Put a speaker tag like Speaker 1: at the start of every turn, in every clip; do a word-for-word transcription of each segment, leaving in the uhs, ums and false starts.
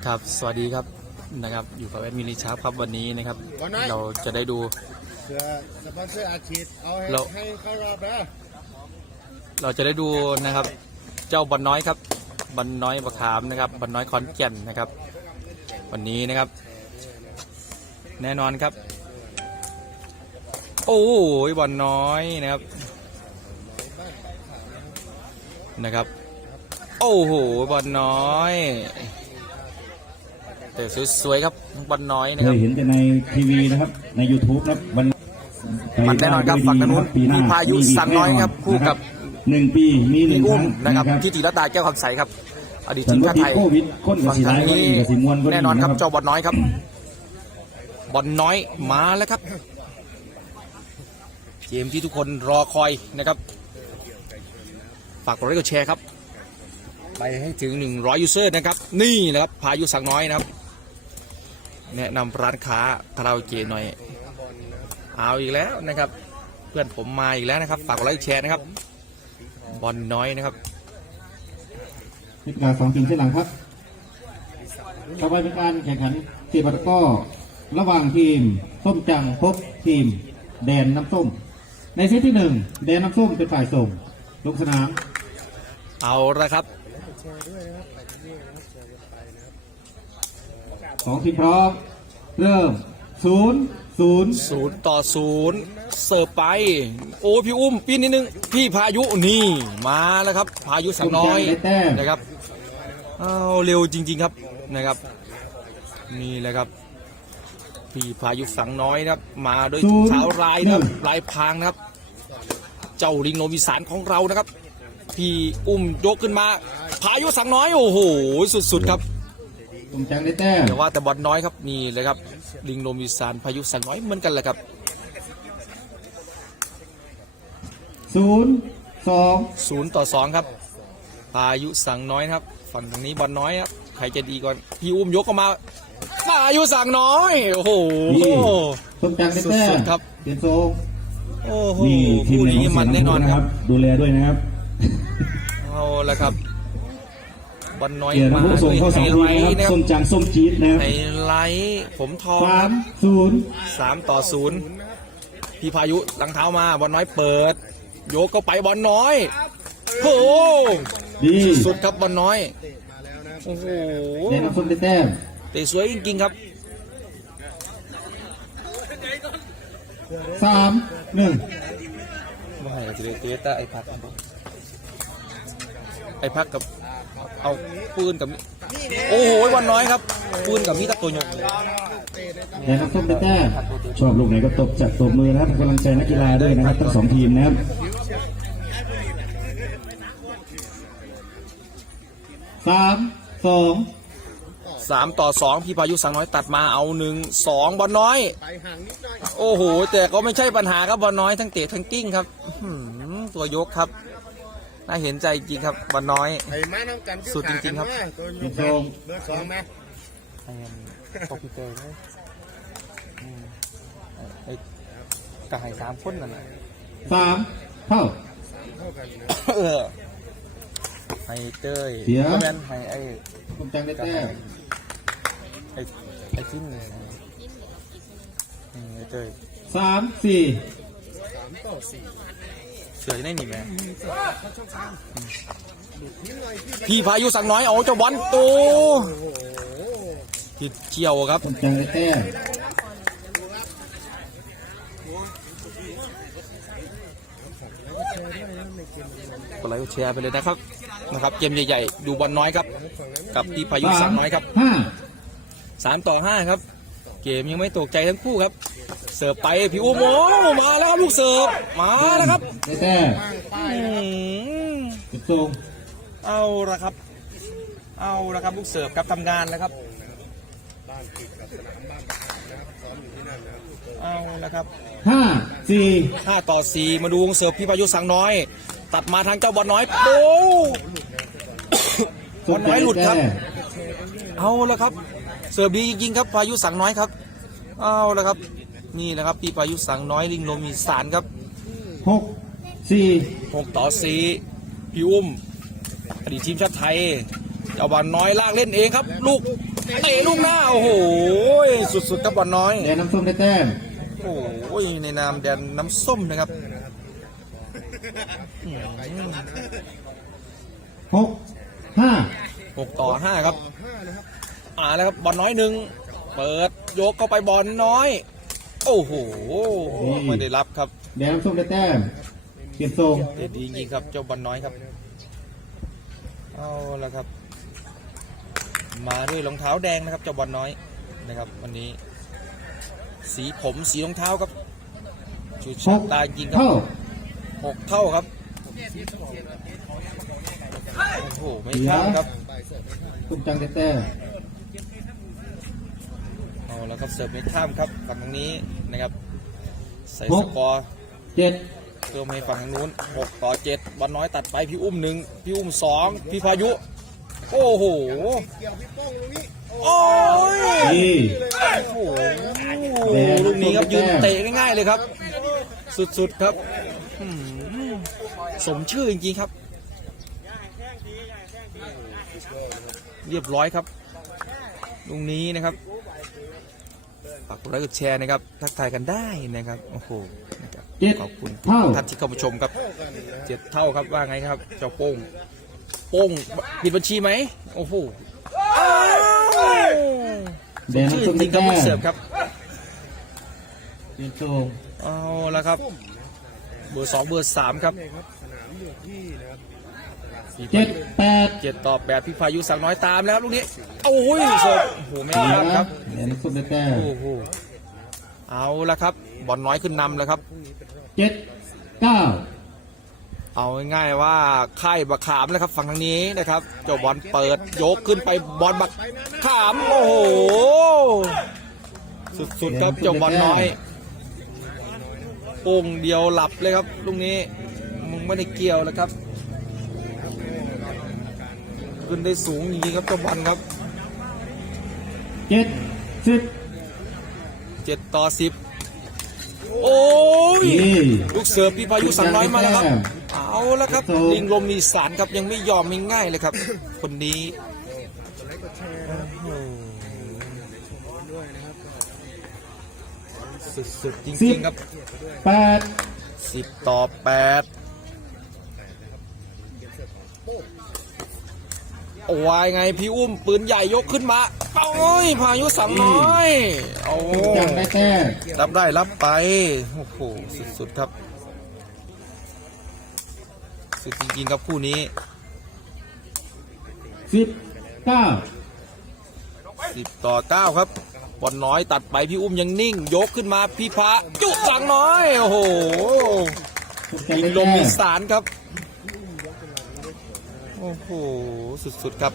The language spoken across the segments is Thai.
Speaker 1: ครับสวัสดีครับนะครับอยู่กับแอดมินลิชาร์ครับวันนี้นะครับเราจะได้ดู
Speaker 2: เสือสปอนเซอร์อาชีพเอาให้เข้ารอบนะ
Speaker 1: เราจะได้ดูนะครับเจ้าบอลน้อยครับบอลน้อยบะขามนะครับบอลน้อยขอนแก่นนะครับวันนี้นะครับแน่นอนครับโอ้ยบอลน้อยนะครับนะครับโอ้โหบอลน้อยแต่สวยๆครับบอลน้อยนะครับ
Speaker 3: เคยเห็นแต่ในทีวีนะครับใน ยูทูบ นะมัน
Speaker 1: มันแน่นอนครับฝั่งนู้นมีพายุสั่งน้อยครับคู่กับ
Speaker 3: หนึ่งปีมีหนึ่งครั้ง
Speaker 1: นะครับที่ตีรัตดาแก้วคำใสครับอดีตทีมชาติไทยฝั่งทางนี้แน่นอนครับเจ้าบอลน้อยครับบอลน้อยมาแล้วครับเกมที่ทุกคนรอคอยนะครับฝากกดไลค์กดแชร์ครับไปให้ถึงหนึ่งร้อยยูเซอร์นะครับนี่นะครับพายุสั่งน้อยนะครับแนะนำร้านค้าคาราโอเกะหน่อยเอาอีกแล้วนะครับเพื่อนผมมาอีกแล้วนะครับฝากกดไลค์แชร์นะครับบอลน้อยนะครับ
Speaker 3: นี่การสองทีมเส้นหลังครับต่อไปเป็นการแข่งขันเตะตะกร้อระหว่างทีมส้มจังพบทีมแดนน้ำส้มในเซตที่หนึ่งแดนน้ำส้มเป็นฝ่ายส่งลงสนาม
Speaker 1: เอาละครับ
Speaker 3: สองทีมพร้อมเริ่มศูนย์ศูนย์
Speaker 1: ศูนย์ต่อศูนย์เสิร์ฟไปโอ้พี่อุ้มปีนนิดนึงพี่พายุนี่มาแล้วครับพายุสังน้อยนะครับเอาเร็วจริงๆครับนะครับนี่แหละครับพี่พายุสังน้อยนะครับมาโดยเท้าลายนะครับลายพางนะครับเจ้าลิงโนมิสานของเรานะครับพี่อุ้มยกขึ้นมาพายุสังน้อยโอ้โหสุดๆครับ
Speaker 3: ผมจังได้แต้ม
Speaker 1: แต่ว่าแต่บอลน้อยครับนี่เลยครับลิงโนมิสานพายุสังน้อยเหมือนกันแหละครับ
Speaker 3: ศูนย์สอง
Speaker 1: ศูนย์ต่อสองครับพายุสังน้อยครับฝั่งทางนี้บอลน้อยครับใครจะดีก่อนพี่อุ้มยกเข้ามาพายุสังน้อยโอ้โห
Speaker 3: ผมจังได้แต้ม
Speaker 1: ครับ
Speaker 3: เปลี่ยนโซ
Speaker 1: โอ้โหคู่นี้มันแน่นอนครับ
Speaker 3: ดูแลด้วยนะครับ
Speaker 1: เอาละครับบอลน้อย
Speaker 3: มาด้วยไฮไลท์นะครับส้มจังส้มจี๊ดนะครับ
Speaker 1: ไฮไลท์ผมทอง
Speaker 3: สามศูนย์
Speaker 1: สามต่อศูนย์พี่พายุหลังเท้ามาบอลน้อยเปิดโยกก็ไปบอลน้อยโอ้
Speaker 3: ดี
Speaker 1: สุดครับบอลน้อยโอ้โห
Speaker 3: เล่นน้ำส้มได้แต้ม
Speaker 1: เตะสวยจริงๆครับ
Speaker 3: สามหนึ่ง
Speaker 1: ไม่ให้จะเตะแต่ไอพักไอพักกับเอาปืนกับโอ้โหวันน้อยครับปืนกับมีตะตัวยก
Speaker 3: แต่น้ำส้มได้แต้มชอบลูกไหนก็ตบจัดตบมือนะครับกำลังใจนักกีฬาด้วยนะครับทั้งสองทีมนะครับสามสอง
Speaker 1: สามต่อสองพี่พายุสังน้อยตัดมาเอาหนึ่งสองบอลน้อยโอ้โหแต่ก็ไม่ใช่ปัญหาครับบอลน้อยทั้งเตะทั้งกิ้งครับตัวยกครับน่าเห็นใจจริงครับบอลน้อยสุดจริงๆครับ
Speaker 2: เป็นโซงเบอร์สองไหม
Speaker 1: ไอ้ตกเตยไหมไอ้กระหายสามคนนั่นแหละ
Speaker 3: สามเท่า
Speaker 1: เออไอ้เตยก็แม่นไอ้ไอ้
Speaker 3: ผมจังได้แต้ม
Speaker 1: ไอ้ไอ้ชิ้นไอ้เตย
Speaker 3: สามสี่
Speaker 2: สามต่อสี่
Speaker 1: เสือจะได้หนีไหมพี่พายุสังน้อยเอาเจ้าบอลตูที่เกี่ยวครับ
Speaker 3: ผมจังได้แต้ม
Speaker 1: กดไลค์กดแชร์ไปเลยนะครับนะครับเกมใหญ่ๆดูบอลน้อยครับกับพี่พายุสังน้อยครับสามต่อห้าครับเกมยังไม่ตกใจทั้งคู่ครับเสิร์ฟไปพี่อุ้มโอ้มาแล้วครับลูกเสิร์ฟมาแล้วครับ
Speaker 3: ได้แต้มส่ง
Speaker 1: เอาละครับเอาละครับลูกเสิร์ฟครับทำงานแล้วครับเอาละครับ
Speaker 3: ห้าสี่
Speaker 1: ห้าต่อสี่มาดูเสิร์ฟพี่พายุสังน้อยตัดมาทางเจ้าบอลน้อยโอ้บอลน้อยหลุดครับเอาละครับเสิร์ฟดีจริงๆครับพายุสังน้อยครับเอาละครับนี่นะครับพี่พายุสังน้อยลิงโนมีสารครับ
Speaker 3: หกสี่
Speaker 1: หกต่อสี่พี่อุ้มอดีตทีมชาติไทยเจ้าบอลน้อยลากเล่นเองครับลูกเตะลูกหน้าโอ้โหสุดๆครับบอลน้อย
Speaker 3: แดนน้ำส้มได้แต้ม
Speaker 1: โอ้ยในนามแดนน้ำส้มนะครับ
Speaker 3: หกห้า
Speaker 1: หกต่อห้าครับอ่าแล้วครับบอลน้อยหนึ่งเปิดยกเข้าไปบอลน้อย โอ้โหไม่ได้รับครับ
Speaker 3: แดนน้ำส้มได้แต้มเปลี่ยนทรง
Speaker 1: เตะดีจริงๆครับเจ้าบอลน้อยครับเอาละครับ มาด้วยรองเท้าแดงนะครับเจ้าบอลน้อยนะครับวันนี้ สีผมสีรองเท้าครับชู
Speaker 3: ห
Speaker 1: ชาก ตาจริงครับ
Speaker 3: เท่า
Speaker 1: หกเท่าครับโอ้โหไม่ข้ามครับ
Speaker 3: ตุ้มจังได้แต้ม
Speaker 1: เอาแล้วครับเสิร์ฟไม่ข้ามครับฝั่งทางนี้นะครับใส่สกอร์
Speaker 3: เจ็ด
Speaker 1: เพิ่มให้ฝั่งทางนู้นหกต่อเจ็ดบอลน้อยตัดไปพี่อุ้มหนึ่งพี่อุ้มสองพี่พายุโอ้โห
Speaker 2: เกี่ยวพี่ป้องตรงนี้
Speaker 1: โอ้ย
Speaker 3: ดี
Speaker 1: โอ้โหลูกนี้ครับยืนเตะง่ายๆเลยครับ สุดๆครับอืมสมชื่อจริงๆครับ เรียบร้อยครับลูกนี้นะครับฝากกดไลค์กดแชร์นะครับทักทายกันได้นะครับโอ้โหนะครับ
Speaker 3: เจ็ด
Speaker 1: ขอบคุณ
Speaker 3: เท่า
Speaker 1: ท่านที่เข้ามาชมครับเจ็ดเท่าครับว่าไงครับเจ้าโป้งโป้งปิดบัญชีไหมโอ้โห
Speaker 3: แดน
Speaker 1: ชื่อ
Speaker 3: น้ำส้ม
Speaker 1: จ
Speaker 3: ได้
Speaker 1: ริงครับ
Speaker 3: แต้
Speaker 1: ลูก
Speaker 3: ม
Speaker 1: เสิร์ฟครับ
Speaker 3: เปลี่ยนทรง
Speaker 1: เอาละครับเบอร์สองเบอร์สามครับ
Speaker 2: ครับสนามอยู่ที่นะครับ
Speaker 3: เจ็ดแปด
Speaker 1: เจ็ดต่อแปดพี่พายุสั่งน้อยตามแล้วครับลูกนี้โอ้ยเสิร์ฟโอ้โหไม่
Speaker 3: ดี
Speaker 1: พลาด
Speaker 3: นะครับ แดนน้ำส้มได้แต้ม
Speaker 1: โอ้โหเอาละครับบอลน้อยขึ้นนำแล้วครับ
Speaker 3: เจ็ดเก้า
Speaker 1: เอาง่ายๆว่าค่ายบักขามแล้วครับฝั่งทางนี้นะครับเจ้าบอลเปิดยกขึ้นไปบอลบักขามโอ้โหสุดๆครับเจ้าบอลน้อยโป่งเดียวหลับเลยครับลูกนี้มึงไม่ได้เกี่ยวแล้วครับขึ้นได้สูงจริงๆครับเจ้าบอลครับ
Speaker 3: เจ็ดสิบ
Speaker 1: เจ็ดต่อสิบโอ้ย
Speaker 3: ดี
Speaker 1: ลูกเสิร์ฟพี่พายุสั่งน้อยมาแล้วครับเอาแล้วครับลิงลมมีสารครับยังไม่ยอมไม่ง่ายเลยครับ คนนี้สุดๆจริงๆครับ
Speaker 3: แปด
Speaker 1: สิบต่อแปดโอ้ยไงพี่อุ้มปืนใหญ่ยกขึ้นมาโอ้ยพายุสั่งน้อยโอ้
Speaker 3: ตุ้มจังได้แต้ม
Speaker 1: รับได้รับไปโอ้โหสุดๆครับสุดจริงๆครับคู่นี้
Speaker 3: สิบเก้า
Speaker 1: สิบต่อเก้าครับบอลน้อยตัดไปพี่อุ้มยังนิ่ง ยกขึ้นมาพี่พระจุกสั่งน้อยโอ้โห
Speaker 3: ตุ้มจัง
Speaker 1: ยิ
Speaker 3: ได้
Speaker 1: งล
Speaker 3: แต้
Speaker 1: มมี
Speaker 3: ม
Speaker 1: สารครับโอ้โหสุดๆครับ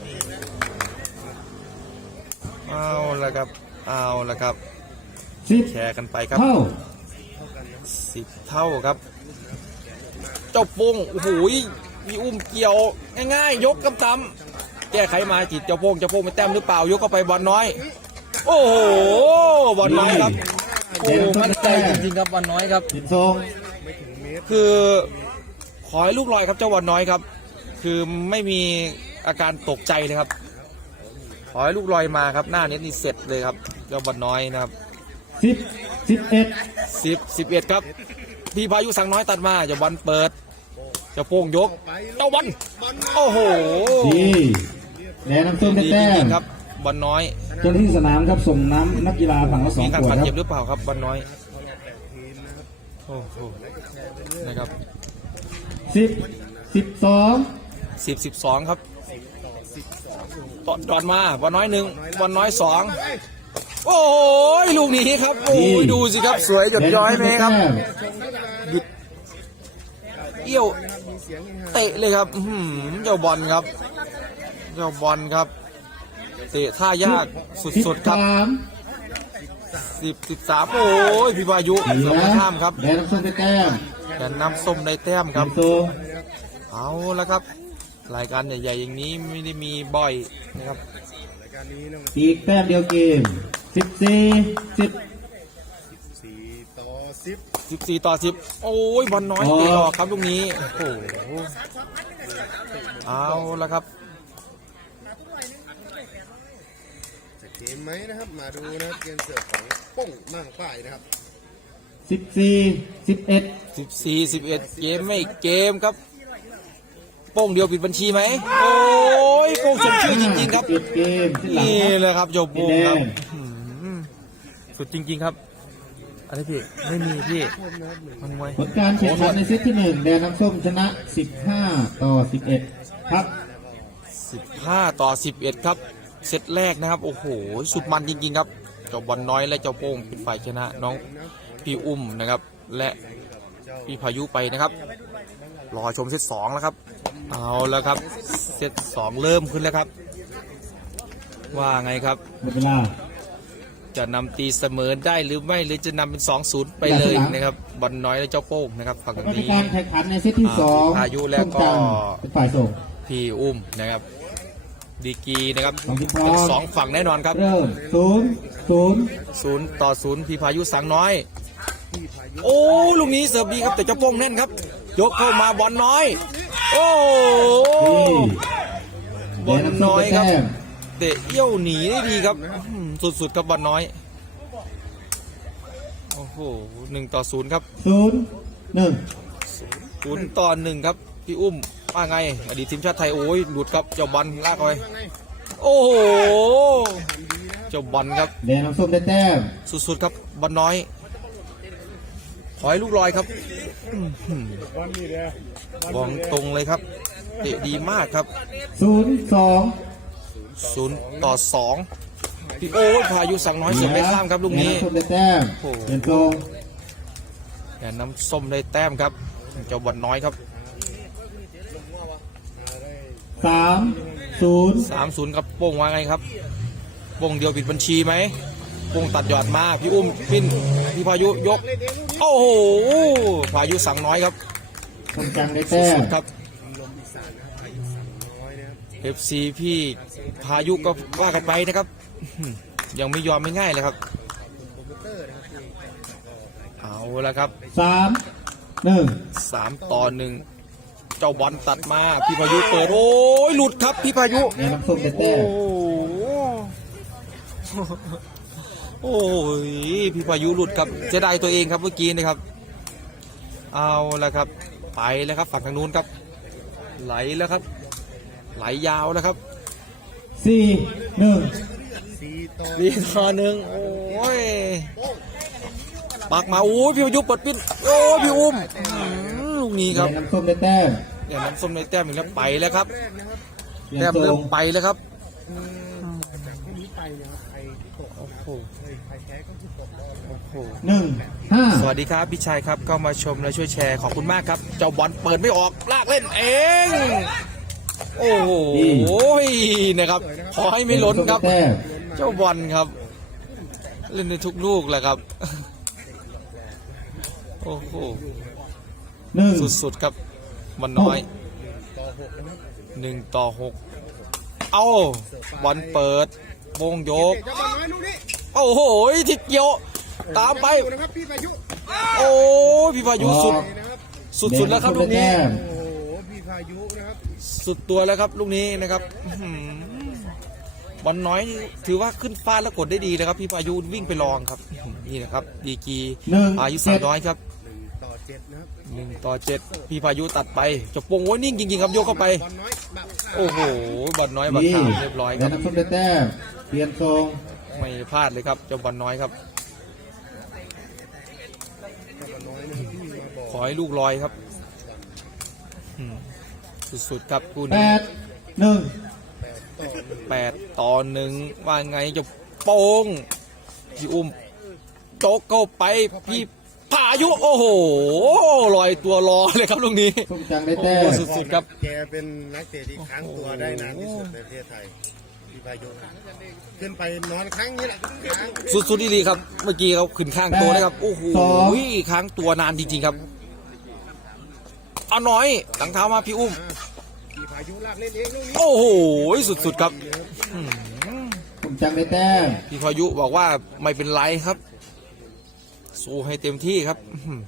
Speaker 1: เอาละครับเอาละครับ
Speaker 3: สิบ
Speaker 1: แชร์กันไปครับ
Speaker 3: เท่า
Speaker 1: สิบเท่าครับ เจ้าโป้งโอ้โหพี่อุ้มเกี่ยวง่ายๆ ยกกำตำแก้ไขมาจิตเจ้าโป้งเจ้าโป้งไม่แต้มหรือเปล่ายกเข้าไปบอลน้อย โอ้โหบอลน้อยครับโอ้มั่นใจจริงๆครับบอลน้อยครับ
Speaker 3: เปลี่ยนทรง
Speaker 1: คือขอให้ลูกลอยครับเจ้าบอลน้อยครับ คือไม่มีอาการตกใจเลยครับ ขอให้ลูกลอยมาครับหน้าเน็ตนี่เสร็จเลยครับเจ้าบอลน้อยนะครับ
Speaker 3: สิบสิบเอ็ด
Speaker 1: สิบสิบเอ็ดครับพี่พายุสั่งน้อยตัดมาเจ้าบอลเปิดเจ้าโป้งยกเจ้าบอลโอ้โห
Speaker 3: ดีแดนน้ำส้มได้
Speaker 1: ดี
Speaker 3: แต้
Speaker 1: จริ
Speaker 3: ม
Speaker 1: งๆครับบอลน้อย
Speaker 4: เจ้าหน้าที่สนามครับส่งน้ำนักกีฬาฝั่งละสอ
Speaker 1: มี
Speaker 4: ง
Speaker 1: การ
Speaker 4: ขวด
Speaker 1: บาด
Speaker 4: ค
Speaker 1: เจ็
Speaker 4: รั
Speaker 1: บบ หรือเปล่าครับบอลน้อยโอ้โหนะครับ
Speaker 3: สิบสิบสอง
Speaker 1: สิบสิบสองครับต่อดอนมาบอลน้อยหนึ่งบอลน้อยสองโอ้ยลูกนี้ครับโอ้ยดูสิครับสวยหยดย้อยไหมครับหยุดเอี้ยวเตะเลยครับอื้อหือเจ้าบอลครับ เจ้าบอลครับเตะท่ายากสุดๆครับ
Speaker 3: สาม
Speaker 1: สิบสิบสามโอ้ยพี่วายุ
Speaker 3: ดี
Speaker 1: เสือ
Speaker 3: นะ
Speaker 1: มาข้ามครับ
Speaker 3: แดนน้ำส้มได้แต้ม
Speaker 1: แต่น้ำส้มได้แต้มค
Speaker 3: เปลี่
Speaker 1: รั
Speaker 3: ย
Speaker 1: บ
Speaker 3: นทรง
Speaker 1: เอาละครับ รายการใหญ่ๆอย่างนี้ไม่ได้มีบ่อยนะครับ
Speaker 3: อีกแต้มเดียวเกมสิบสี่สิบ
Speaker 2: สี่ต่อสิบ
Speaker 1: สิบสี่ต่อสิบโอ้ยบอลน้อย
Speaker 3: อ๋อ
Speaker 1: เตะออกครับลูกนี้โอ้โหเอาละครับ
Speaker 2: จะเกมไหมนะครับ มาดูนะครับเกมเสิร์ฟของป้งมั่งป้ายนะครับ
Speaker 3: สิบสี่สิบเอ็ด
Speaker 1: สิบสี่ สิบเอ็ดเกมไม่เกมครับโป้งเดียวปิดบัญชีไหมโอ้ยโป้งสมชื่อจริงๆครับ
Speaker 3: สิบเกมเส้นหลัง
Speaker 1: นี่
Speaker 3: ครับ
Speaker 1: แหละครับโยโป้งครับ
Speaker 3: สีแดง
Speaker 1: อื้อหือสุดจริงๆครับอะไรพี่ไม่มีพี่มันมวย
Speaker 3: ผลการแข่งขันในเซตที่หนึ่งแดนน้ำส้มชนะสิบห้าต่อสิบเอ็ดครับ
Speaker 1: สิบห้าต่อสิบเอ็ดครับเซตแรกนะครับโอ้โหสุดมันจริงๆครับเจ้าบอลน้อยและเจ้าโป้งเป็นฝ่ายชนะน้องพี่อุ้มนะครับและพี่พายุไปนะครับรอชมเซตสองแล้วครับเอาแล้วครับเซตสองเริ่มขึ้นแล้วครับว่าไงครับ
Speaker 3: หมดเวลา
Speaker 1: จะนำตีเสมอได้หรือไม่หรือจะนำเป็น สองศูนย์ ไปเลยนะครับบอลน้อยและเจ้าโป้งนะครับฝั่ง
Speaker 3: ผล
Speaker 1: นี้
Speaker 3: การแข่งขันในเซตที่สอง
Speaker 1: อายุแล้วก็
Speaker 3: ส้มจันทร์เป็นฝ่ายส่ง
Speaker 1: พี่อุ้มนะครับดีกรีนะครับ
Speaker 3: สองสิบพอ
Speaker 1: ทั้งสองฝั่งแน่นอนครับ
Speaker 3: เริ่มศูนย์ศูนย์
Speaker 1: ศูนย์ต่อศูนย์พี่พายุสังน้อย โอ้ลูกนี้เสิร์ฟดีครับแต่เจ้าโป้งแน่นครับยกเข้ามาบอลน้อย โอ้
Speaker 3: ที่
Speaker 1: บอลน้อยครับ
Speaker 3: แดนน้ำส้มได้แต้ม
Speaker 1: เตะเอี้ยวหนีได้ดีครับอื้อหือสุดๆครับบอลน้อยโอ้โหหนึ่งต่อศูนย์ครับ
Speaker 3: ศูนย์หนึ่ง
Speaker 1: ศูนย์ต่อหนึ่งครับพี่อุ้มว่าไงอดีตทีมชาติไทยโอ้ยหลุดครับเจ้าบอลลากเอาไปโอ้โหเจ้าบอลครับ
Speaker 3: แดนน้ำส้มได้แต้ม
Speaker 1: สุดๆครับบอลน้อยขอให้ลูกลอยครับอื้อหือ
Speaker 2: วันนี้เนี่ย
Speaker 1: บองตรงเลยครับเตะดีมากครับ
Speaker 3: ศูนย์สอง
Speaker 1: ศูนย์ต่อสองพี่โอ้ยพายุสั่งน้อยเสียบไม่ข้ามครับลูกนี้
Speaker 3: แดนน้ำส้มได้แต้ม
Speaker 1: โอ้โห
Speaker 3: เปลี่ยนทรง
Speaker 1: แต่น้ำส้มได้แต้มครับเจ้าบอลน้อยครับ
Speaker 3: สามศูนย์
Speaker 1: สามศูนย์ครับโป้งว่าไงครับโป้งเดียวปิดบัญชีไหมโป้งตัดหยอดมาพี่อุ้มปิ้นพี่พายุยกโอ้โหพายุสั่งน้อยครับ
Speaker 3: ส้มจันทร์ได้แต้
Speaker 1: สุ
Speaker 3: ม
Speaker 1: ดๆครับ เอฟ ซี พี่พายุก็ว่ากันไปนะครับอื้อยังไม่ยอมไม่ง่ายเลยครับเอาละครับ
Speaker 3: สามหนึ่ง
Speaker 1: สามต่อหนึ่งเจ้าบอลตัดมาพี่พายุเปิดโอ้ยหลุดครับพี่พายุ
Speaker 3: แดนน้ำส้มได้
Speaker 1: โอ้
Speaker 3: แต้ม
Speaker 1: โหโอ้ยพี่พายุหลุดครับเสียดายตัวเองครับเมื่อกี้นะครับเอาละครับไปแล้วครับฝั่งทางนู้นครับไหลแล้วครับไหลยาวแล้วครับ
Speaker 3: สี่หนึ่ง
Speaker 2: สี่ต่อ
Speaker 1: ดีต่อหนึ่งโอ้ยปักมาโอ้ยพี่พายุเปิดปิ้นโอ้ยพี่อุ้มอื้อหือลูกนี้
Speaker 3: แด
Speaker 1: ครับ
Speaker 3: นน้ำส้มได้แต้ม
Speaker 1: เนี่ยน้ำส้มในแต้มอีกแล้วไปแล้วครับ
Speaker 3: เปลี่ยน
Speaker 1: แต้ม
Speaker 3: ทร
Speaker 1: เริ่
Speaker 3: ง
Speaker 1: มไปแล้วครับ
Speaker 2: ผู้นี้ไปนะครับใครที่ตก
Speaker 1: โอ้โห
Speaker 2: ใครแพ้ก็คือตกรอบ
Speaker 1: โอ้โห
Speaker 3: หนึ่งห้า
Speaker 1: สวัสดีครับพี่ชัยครับก็มาชมและช่วยแชร์ขอบคุณมากครับ เจ้าบอลเปิดไม่ออกลากเล่นเอง โอ้โหนะครับขอให้ไม่ล้นครับ
Speaker 3: แต้ม
Speaker 1: เจ้าบอลครับ เล่นในทุกลูกแหละครับ โอ้โห
Speaker 3: หนึ่ง
Speaker 1: สุดๆครับบอลน้อยหนึ่งต่อหกเอาบอลเปิดวงโยก
Speaker 2: เจ้าบอลน้อยลูกนี้
Speaker 1: โอ้โหทิศเกี่ยวตามไป
Speaker 2: อยู่นะครับพี่พายุ
Speaker 1: โอ้พี่พายุสุด
Speaker 2: นะครับ
Speaker 1: สุดๆแล้วครับลูกนี้
Speaker 3: แดน
Speaker 2: โอ้โหพี่พายุนะครับ
Speaker 1: สุดตัวแล้วครับลูกนี้นะครับอื้อหือบอลน้อยถือว่าขึ้นฟ้าแล้วกดได้ดีนะครับ พี่พายุวิ่งไปลองครับนี่นะครับดีกรี
Speaker 3: หนึ่ง
Speaker 1: พายุ
Speaker 3: เจ็
Speaker 1: สา
Speaker 3: ด
Speaker 1: วน้อยครับ
Speaker 2: ต่อเจ็ดนะครับ
Speaker 1: หนึ่งต่อเจ็ดพี่พายุตัดไปจบปงโอ้ยนิ่งจริงๆครับยกเข้าไป
Speaker 2: บอลน้อยบัก
Speaker 1: โอ้โหบอลน้อยบัก
Speaker 3: นี่
Speaker 1: ขามเรียบร้อย
Speaker 3: แด
Speaker 1: ครั
Speaker 3: น
Speaker 1: บ
Speaker 3: น้ำส้มได้แต้มเปลี่ยนทรง
Speaker 1: ไม่พลาดเลยครับเจ้าบอลน้อยครับ ขอให้ลูกลอยครับอืมสุดๆครับคู่
Speaker 3: แป
Speaker 1: นี้
Speaker 3: ดหนึ่ง
Speaker 1: แปดต่อหนึ่งว่าไงจะโป้งพี่อุ้มโจกเข้าไปพี่พายุโอ้โหลอยตัวรอเลยครับลูกนี้
Speaker 3: ส้มจันทร์ได้
Speaker 1: โอ้
Speaker 3: แต้ม
Speaker 1: สุดๆครับ
Speaker 2: แกเป็นนักเตะที่ค้างตัวได้นานที่สุดในประเทศไทยพี่พายุขึ้นไปนอนค้างนี้แหละค้าง
Speaker 1: สุดๆดีๆครับ เมื่อกี้เขาขึ้นข้างตัวนะครับโอ้โหค้างตัวนานจริงๆครับเอาน้อยหลังเท้ามาพี่อุ้ม
Speaker 2: พี่พายุลากเล่นเองลูกนี้
Speaker 1: โอ้โหสุดๆครับ
Speaker 3: ส้มจันทร์ได้แต้ม
Speaker 1: พี่พายุบอกว่าไม่เป็นไรครับสู้ให้เต็มที่ครับอื้อหือ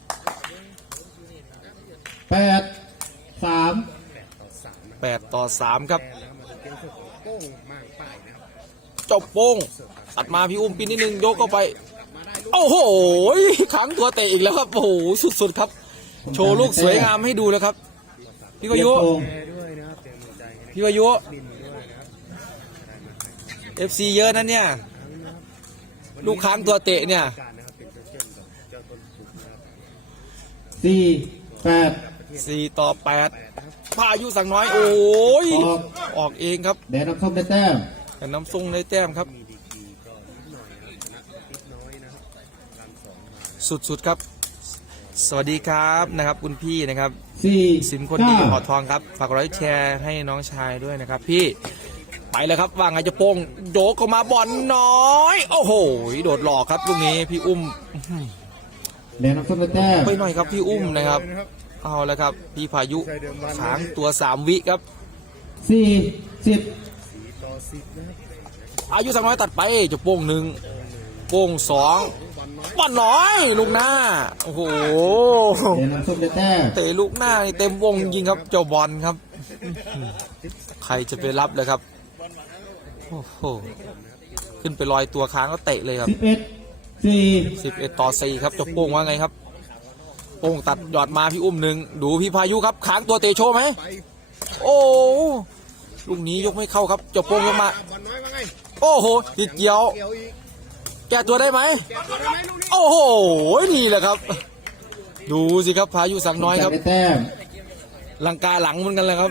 Speaker 3: แปดสาม
Speaker 1: แปดต่อสามครับ
Speaker 2: แล้วมันเป็นสุดโป้งมากป้ายนะครับ
Speaker 1: เจ้าโป้งตัดมาพี่อุ้มปีนนิดนึงยกเข้าไปโอ้โหขังตัวเตะอีกแล้วครับโอ้โหสุดๆครับโชว์ลูกสวยงามให้ดูแล้วครับพี่วายุ
Speaker 3: เปลี่ยนธง
Speaker 2: ด้วยนะครับเตรียมหัวใจให้
Speaker 1: พี่วายุ
Speaker 2: ดินด้วยนะครับ
Speaker 1: เอฟซีเยอะนะเนี่ยลูกค้างตัวเตะเนี่ย
Speaker 2: การนะครับเป็นเช่นกับเจ้าต้นสุกนะครับ
Speaker 3: สี่แปด
Speaker 1: สี่ต่อแปดพายุสั่งน้อยโอ้ย
Speaker 3: ออก
Speaker 1: ออกเองครับ
Speaker 3: แดนน้ำส้มได้แต้ม
Speaker 1: แต่น้ำทรงได้แต้มครับ
Speaker 2: มีดีกรีก็นิดหน่อยนะครับชนะนิดน้อยนะครับตามสองมา
Speaker 1: สุดๆครับ สวัสดีครับนะครับคุณพี่นะครับ
Speaker 3: สี่
Speaker 1: สินคนดีหอทองครับฝากกดไลค์แชร์ให้น้องชายด้วยนะครับ พี่ไปเลยครับว่าไงจะโป้งโดกเข้ามาบอลน้อยโอ้โหโดดหลอกครับลูกนี้พี่อุ้ม
Speaker 3: แดนน้ำส้มได้แต้ม
Speaker 1: ไปหน่อยครับพี่อุ้มนะครับเอาแล้วครับพี่พายุค้างตัวสามวิครับ
Speaker 3: สี่สิบ
Speaker 2: สี่ต่อสิบนะครับ
Speaker 1: อายุสั่งน้อยตัดไปจะโป้งหนึ่งโป้งสองบอลน้อยลูกหน้าโอ้โห
Speaker 3: แดนน้ำส้มได้แต้ม
Speaker 1: เตะลูกหน้านี่เต็มวงจริงครับเจ้าบอลครับ ใครจะไปรับเลยครับโอ้โหขึ้นไปลอยตัวค้างก็เตะเลยครับ
Speaker 3: สิบเอ็ดสี่
Speaker 1: สิบเอ็ดต่อสี่ครับเจ้าโป้งว่าไงครับโป้งตัดหยอดมาพี่อุ้มหนึ่งดูพี่พายุครับค้างตัวเตะโชว์ไหมโอ้ลูกนี้ยกไม่เข้าครับเจ้าโป้งยกมา
Speaker 2: บอลน้อยว่าไง
Speaker 1: โอ้โหติดเกี่ยว
Speaker 2: เกี่ยวอีก
Speaker 1: แก้ตัวได้ไหม
Speaker 2: แกะตัวได้ไหมลูกนี้
Speaker 1: โอ้โหนี่แหละครับ ดูสิครับพายุสั่งน้อยครับ
Speaker 3: ได้แต้ม
Speaker 1: ลังกาหลังเหมือนกันเลยครับ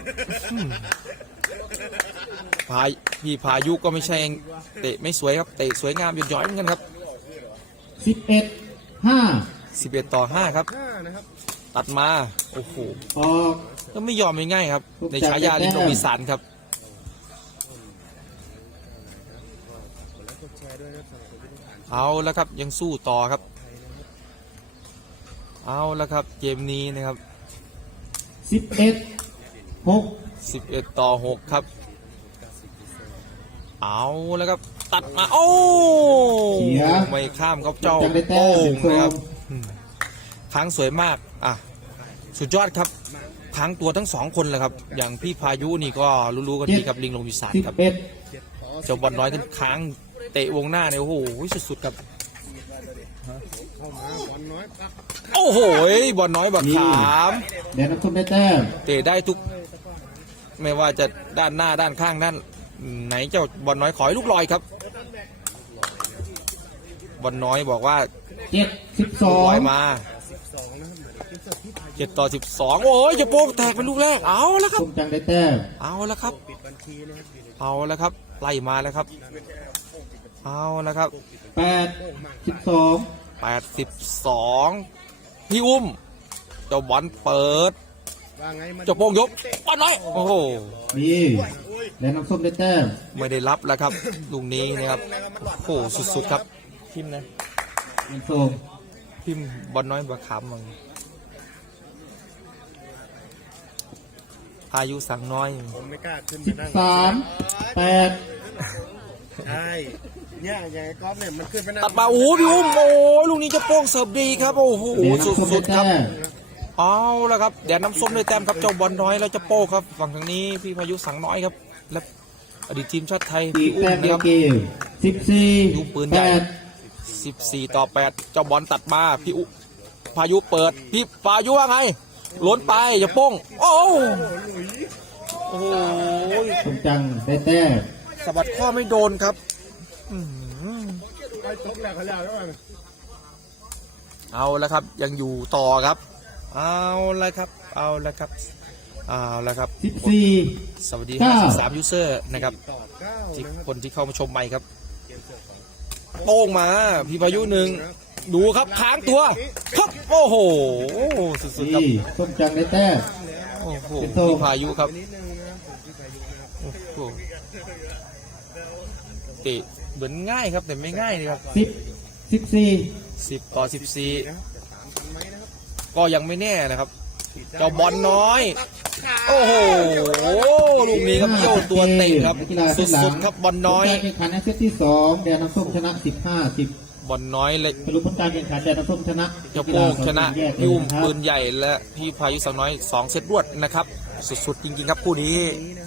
Speaker 1: พายพี่พายุก็ไม่ใช่เตะไม่สวยครับเตะสวยงามหยดย้อยเหมือนกันครับ
Speaker 3: สิบเอ็ดห้า
Speaker 1: สิบเอ็ดต่อห้าครับ
Speaker 2: ห้านะครับ
Speaker 1: ตัดมาโอ้โห
Speaker 3: ออก
Speaker 1: ก็ไม่ยอมง่ายๆครับ ในฉายาลิงโนบิสานครับ
Speaker 2: แล้วกดแชร์ด้วยนะครับสำหรับคนที่ต้องการ
Speaker 1: เอาแล้วครับยังสู้ต่อครับ เอาแล้วครับเกมนี้นะครับ
Speaker 3: สิบเอ็ดหก
Speaker 1: สิบเอ็ดต่อหกครับ เอาแล้วครับตัดมาโอ้
Speaker 3: เสีย
Speaker 1: ไม่ข้ามครับเจ้า
Speaker 3: จำได้แต้
Speaker 1: โป้
Speaker 3: ม
Speaker 1: ง
Speaker 3: เป็น
Speaker 1: นะครับ
Speaker 3: โซ
Speaker 1: อืมค้างสวยมากอ่ะสุดยอดครับค้างตัวทั้งสองคนเลยครับ อย่างพี่พายุนี่ก็รู้ๆกันดีครับลิงลงวิสาน
Speaker 3: สิบ
Speaker 1: ครับ
Speaker 3: เอ็ด
Speaker 1: เจ้าบอลน้อยขึ้นค้างเตะวงหน้าเนี่ยโอ้โหสุดๆครับ
Speaker 2: เข้ามาบอลน้อยปั๊บ
Speaker 1: โอ้โหบอลน้อยบักขาม
Speaker 3: แดนน้ำส้มได้แต้ม
Speaker 1: เตะได้ทุก ไม่ว่าจะด้านหน้าด้านข้างด้านไหนเจ้าบอลน้อยขอให้ลูกลอยครับบอลน้อยบอกว่า
Speaker 3: เจ็ดสิบสอ
Speaker 1: ล
Speaker 3: ง
Speaker 1: อยมา
Speaker 2: สองนะครับเป็นสัตว์ที่พายุ
Speaker 1: เจ็ดต่อสิบสองโอ้ยจะโป้งแตกเป็นลูกแรกเอาแล้วครับ
Speaker 3: ส้มจังได้แต้ม
Speaker 1: เอาแล้วครับ
Speaker 2: ปิดบัญชีนะครับอยู่ใน
Speaker 1: เอาแล้วครับไล่มาแล้วครับ เอาแล้วครับ
Speaker 3: แปดสิบสอง
Speaker 1: แปดสิบสองพี่อุ้มเจ้าบอลเปิด
Speaker 2: ว่าไงมัน
Speaker 1: เจ้าโป้งยกบอลน้อยโอ้โห
Speaker 3: นี่แดนน้ำส้มได้แต้ม
Speaker 1: ไม่ได้รับแล้วครับลูกนี้นะครับโอ้โหสุดๆครับพิมพ์นะ
Speaker 3: เป็นส้ม
Speaker 1: พิมพ์บอลน้อยบักขามมังพายุสั่งน้อย
Speaker 2: ผมไม่กล้าขึ้น
Speaker 3: สิ
Speaker 2: ไป
Speaker 3: บ
Speaker 2: นั่ง
Speaker 3: สามแปด
Speaker 2: ใช่เนี่ยอย่างไอ้ก๊อฟเนี่ยมันขึ้นไปนั่ง
Speaker 1: ตัดมาโอ้โหพี่อุ้มโอ้ยลูกนี้จะโป้งเสิร์ฟดีครับโอ้โห
Speaker 3: แดนน้ำส้ม
Speaker 1: สุ
Speaker 3: ได้
Speaker 1: ดๆครับ
Speaker 3: แต้ม
Speaker 1: เอาแล้วครับเดี๋ยวน้ำส้มได้แต้มครับเจ้าบอลน้อยแล้วจะโป้ครับฝั่งทางนี้พี่พายุสั่งน้อยครับและอดีตทีมชาติไทย
Speaker 3: อี
Speaker 1: พี่
Speaker 3: ก
Speaker 1: อุ้
Speaker 3: แต้
Speaker 1: ม
Speaker 3: ม
Speaker 1: นะ
Speaker 3: ใน
Speaker 1: ครับ
Speaker 3: เกมสิบสี่
Speaker 1: ลูกปืนให
Speaker 3: แป
Speaker 1: ญ่
Speaker 3: ด
Speaker 1: สิบสี่ต่อแปดเจ้าบอลตัดมาพี่อุพายุเปิดพี่พายุว่าไงล้นไปจะโป้งโอ้โหโอ้โห
Speaker 3: ส้มจังได้แต้ม
Speaker 1: สะบัดข้อไม่โดนครับอื้อหือ
Speaker 2: ไปตกแล้วเขาแล้วแล้วมัน
Speaker 1: เอาแล้วครับยังอยู่ต่อครับ เอาแล้วครับ เอาแล้วครับ เอาแล้วครับ
Speaker 3: สิบสี่
Speaker 1: สวัสดี
Speaker 3: เก้า
Speaker 1: ห้าสิบสามยูเซอร์นะครับ
Speaker 2: ต่อเก้า
Speaker 1: ที่
Speaker 2: นะครับ
Speaker 1: คนที่เข้ามาชมใหม่ครับ
Speaker 2: เกมเสิร์ฟของ
Speaker 1: โป้งมาพี่พายุหนึ่งดูครับค้างตัวครับโอ้โหสุดๆครับ
Speaker 3: นี่ส้มจังได้แต้ม
Speaker 1: โอ้โห
Speaker 3: เป็นโต้
Speaker 1: พี่พายุครับ
Speaker 2: นิดนึงนะครับผมที่พายุนะครับ
Speaker 1: โอ้โหเตะเหมือนง่ายครับแต่ไม่ง่ายเลยครับ
Speaker 3: สิบสิบสี่
Speaker 1: สิบต่อสิบสี่
Speaker 2: นะครับจะตามทันไหมนะครับ
Speaker 1: ก็ยังไม่แน่นะครับ เจ้าบอลน้อย โอ้โหลูกนี้ครับโยนตัวเตะครับ
Speaker 3: นักกีฬาเส้นหลัง
Speaker 1: สุดๆครับบอลน้อย
Speaker 3: ผลการแข่งขันในเซตที่สองแดนน้ำส้มชนะสิบห้าสิบบ
Speaker 1: อลน้อยเล็ก
Speaker 3: สรุปผลการแข่งขันแดนน้ำส้มชนะ
Speaker 1: เจ้าโป้งชนะ
Speaker 3: แยกเล
Speaker 1: พี่
Speaker 3: ย
Speaker 1: อุ้ม
Speaker 3: นะครับ
Speaker 1: ปืนใหญ่และพี่พายุสาวน้อยสองเซตรวดนะครับ สุดๆจริงๆครับคู่นี้